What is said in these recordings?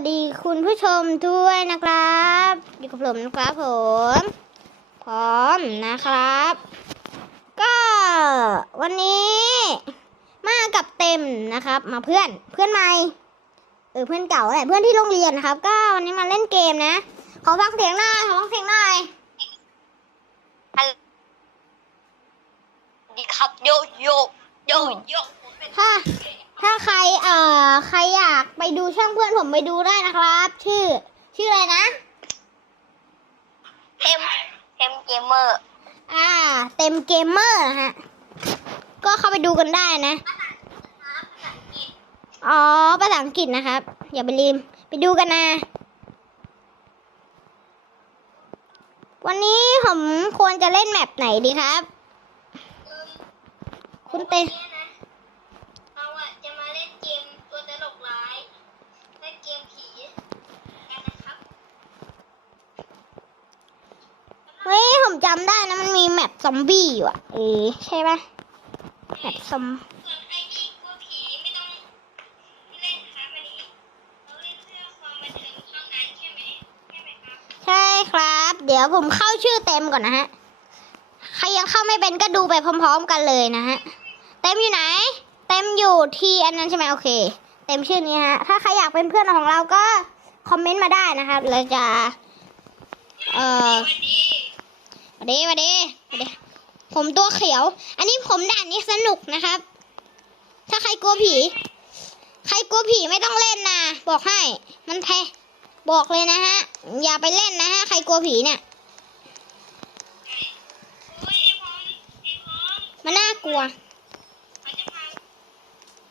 วัสดีคุณผู้ชมด้วยนะครับ อยู่กับผมนะครับผมพร้อมนะครับ ก็วันนี้มากับเต็มนะครับ มาเพื่อนเพื่อนใหม่เออเพื่อนเก่าแหละเพื่อนที่โรงเรียนนะครับ ก็วันนี้มาเล่นเกมนะ ขอฟังเสียงหน่อยขอฟังเสียงหน่อยดีครับโยโยโยโยถ้า ถ้าใครเอ่อใครอยากไปดูช่องเพื่อนผมไปดูได้นะครับ ชื่อ ชื่ออะไรนะเทมเทมเกมเมอร์ อ่า เต็มเกมเมอร์นะฮะก็เข้าไปดูกันได้นะอ๋อภาษาอังกฤษนะครับ อย่าไปลืมไปดูกันนะวันนี้ผมควรจะเล่นแมปไหนดีครับ คุณเต้ เราอะจะมาเล่นเกมตัวตลกร้ายเล่นเกมผีกันนะครับ เฮ้ย ผมจำได้นะมันมีแมปซอมบี้อยู่อะเออใช่ปะแมปซอมใครที่กลัวผีไม่ต้องเออใช่ไหมใช่ไหมครับใช่ครับ เดี๋ยวผมเข้าชื่อเต็มก่อนนะฮะ ใครยังเข้าไม่เป็นก็ดูไปพร้อม ๆ กันเลยนะฮะ เต็มอยู่ไหน เต็มอยู่ที่อันนั้นใช่ไหมโอเค เต็มชื่อนี้ฮะ ถ้าใครอยากเป็นเพื่อนของเราก็คอมเมนต์มาได้นะครับ เราจะ เอ่อ วัสดีวัสดีวัสดีผมตัวเขียว อันนี้ผมด่านนี้สนุกนะครับ ถ้าใครกลัวผี ใครกลัวผีไม่ต้องเล่นนะบอกให้ มันแพ้บอกเลยนะฮะ อย่าไปเล่นนะฮะ ใครกลัวผีเนี่ยมันน่ากลัว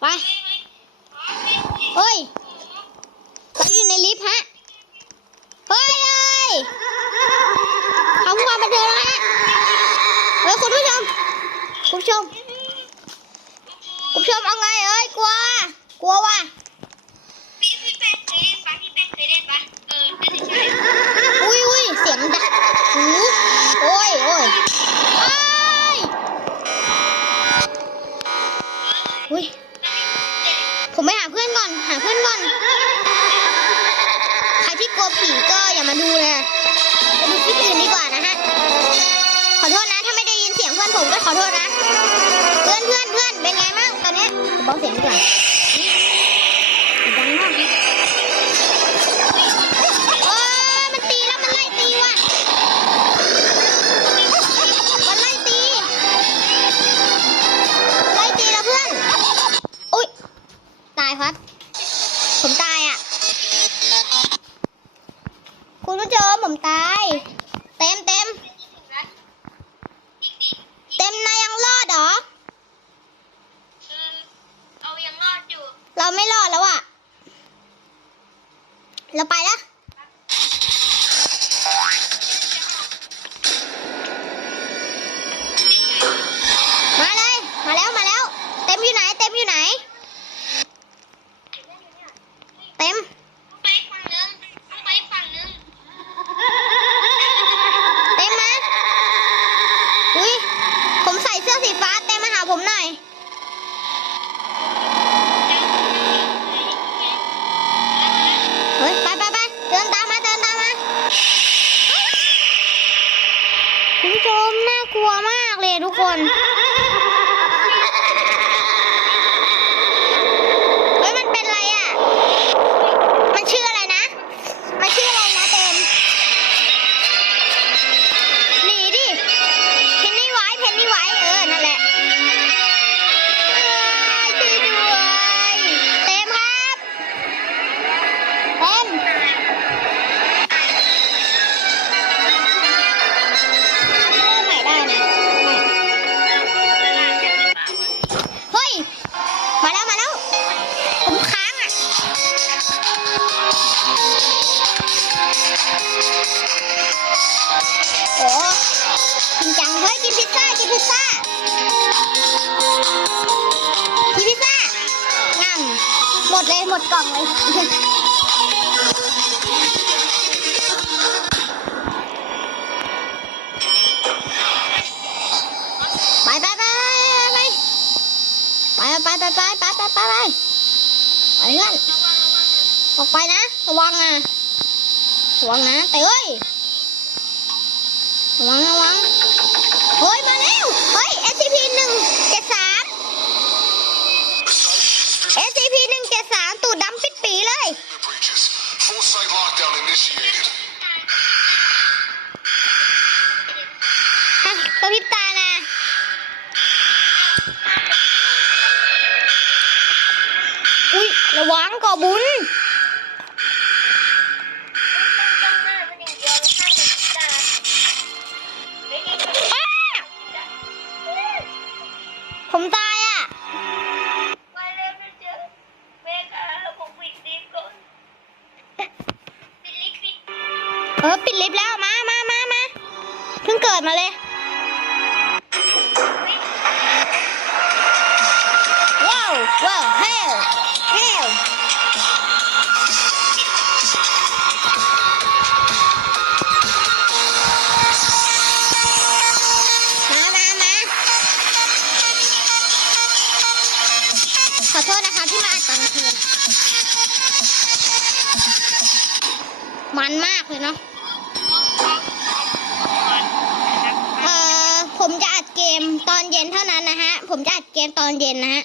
ไป เฮ้ยเฮ้ยพร้อมเล่นเกมเฮ้ยเราอยู่ในลิฟต์ฮะ เฮ้ยเฮ้ย เขาพูดความบันเทิงแล้วฮะเฮ้ยคุณผู้ชม คุณผู้ชม คุณผู้ชมเอาไงเอ้ยกลัว กลัวว่ะพี่พี่แป้งเคยเล่นปะพี่แป้งเคยเล่นปะเออน่าจะใช่อุ้ยอุ้ยเสียงดัง ว่าดังมากเลยโอ้มันตีแล้วมันไล่ตีว่ะ มันไล่ตี ไล่ตีแล้วเพื่อน อุ้ยตายครั หมดเลยหมดกล่องเลยไปไปไปไปไปไปไปไปไปไปไปไปเพื่อนออกไปนะระวังนะระวังนะแต่เอ้ยระวังระวังเฮ้ยมาเร็วเฮ้ย SCP 173 SCP วว้าวเฮลเฮลขอโทษนะคะที่มาตอนคืนมันมากเลยเนาะเอ่อผมจะอัดเกมตอนเย็นเท่านั้นนะฮะ ผมจะอัดเกมตอนเย็นนะฮะ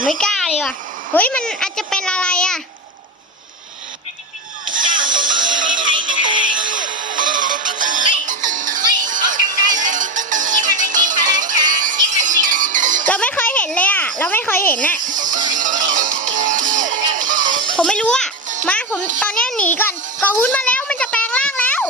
ผมไม่กล้าเลยว่ะ เฮ้ยมันอาจจะเป็นอะไรอะเราไม่เคยเห็นเลยอะ เราไม่เคยเห็นอะ ผมไม่รู้อะ มาผมตอนนี้หนีก่อนกอวุ้นมาแล้วมันจะแปลงร่างแล้ว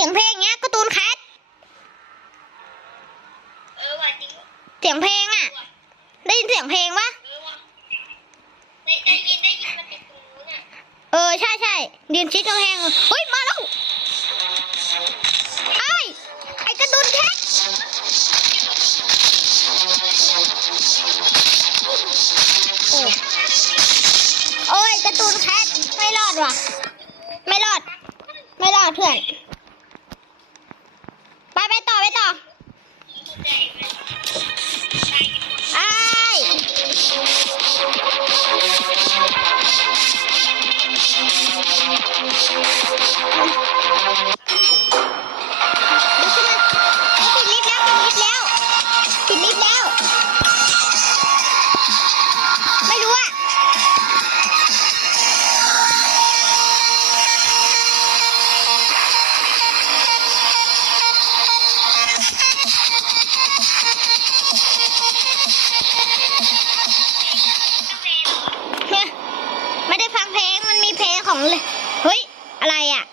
สียงเพลง ของเลย เฮ้ย อะไรอะ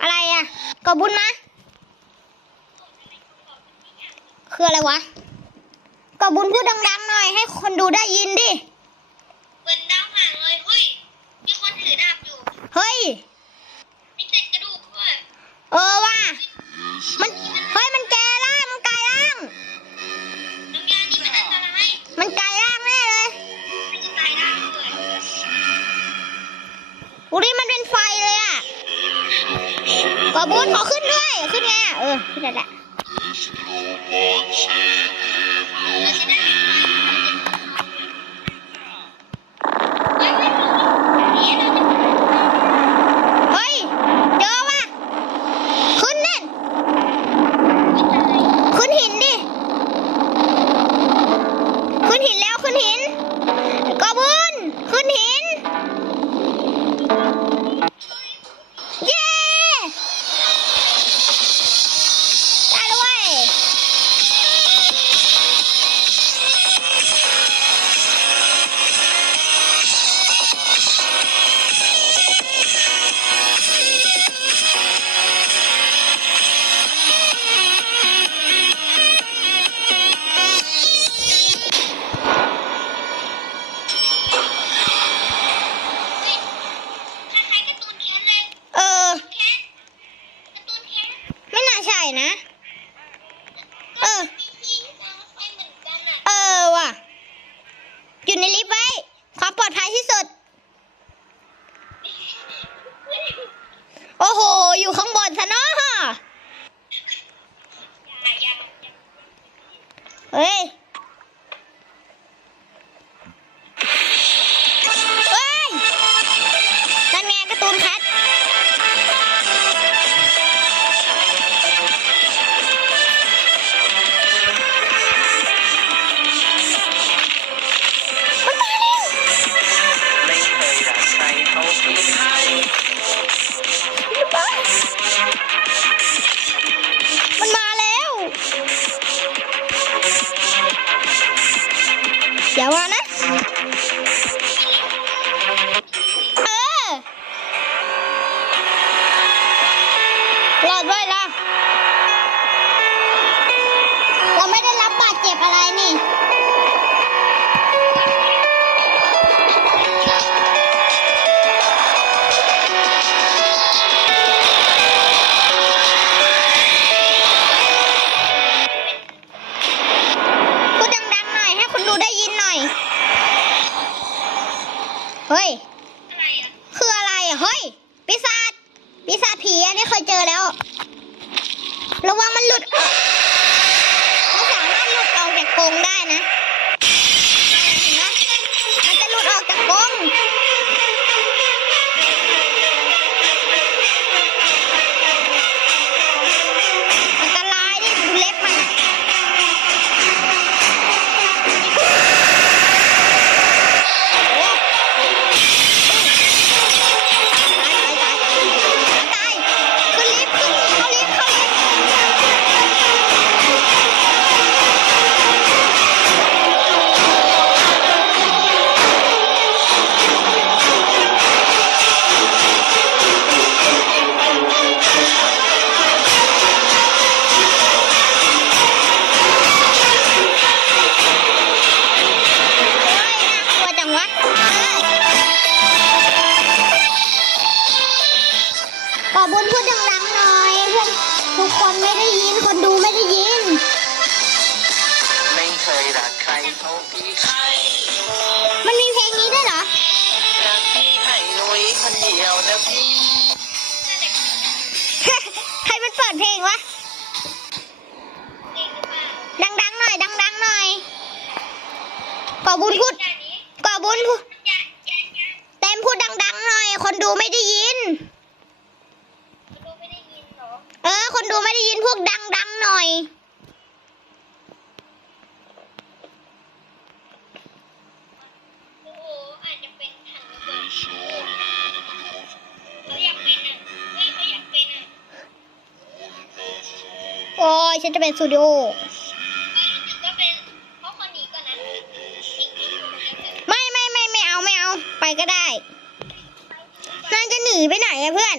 อะไรอะกบุญมะคืออะไรวะกบุญพูดดังๆหน่อย ให้คนดูได้ยินดิเหมือนดาวหางเลยเฮ้ย มีคนถือดาบอยู่ เฮ้ย มีเศษกระดูกด้วย เออว่ะ มัน เฮ้ย มันแก อุยมันเป็นไฟเลยอะกอบูทขอขึ้นด้วย ขึ้นไงอะเออ ขึ้นแล้วแหละ Now, Anna? ่อย เฮ้ย คืออะไรอะ เฮ้ย ปีศาจ ปีศาจผีอันนี้เคยเจอแล้ว ระวังมันหลุด ฉันจะเป็นสตูดิโอไม่ไม่ไม่ไม่เอาไม่เอา ไปก็ได้นางจะหนีไปไหนอะเพื่อน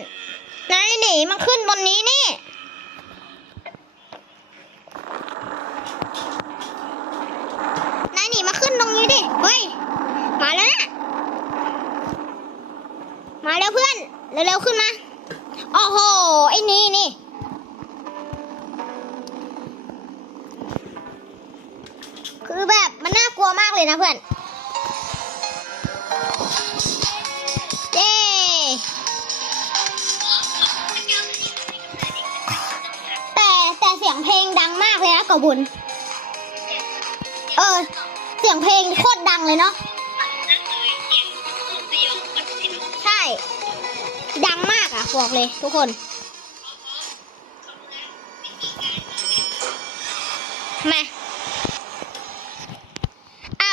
ยนะเพื่อน เย้แต่แต่เสียงเพลงดังมากเลยนะกบุญ เออ เสียงเพลงโคตรดังเลยเนาะ ใช่ ดังมากอะบอกเลยทุกคน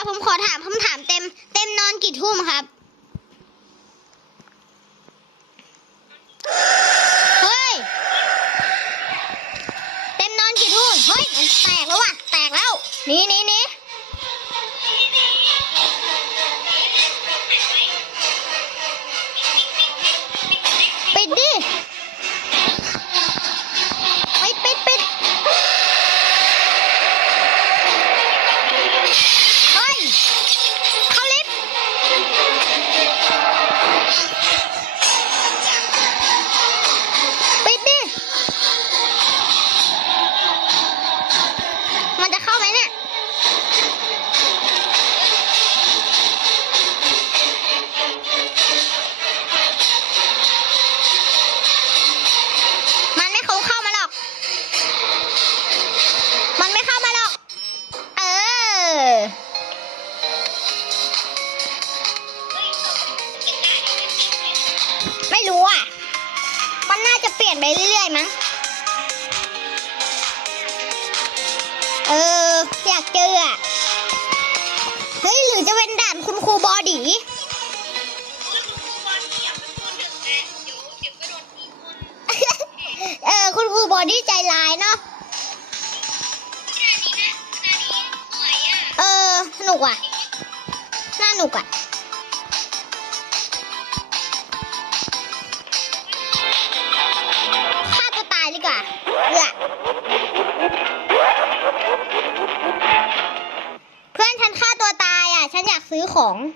ผมขอถามคำถามเต็ม เต็มนอนกี่ทุ่มครับ เออ อยากเจอเฮ้ย หรือจะเป็นด่านคุณครูบอดี เออ คุณครูบอดี้ใจร้ายเนาะเออหนุกว่ะ น่าหนุกอะ 红。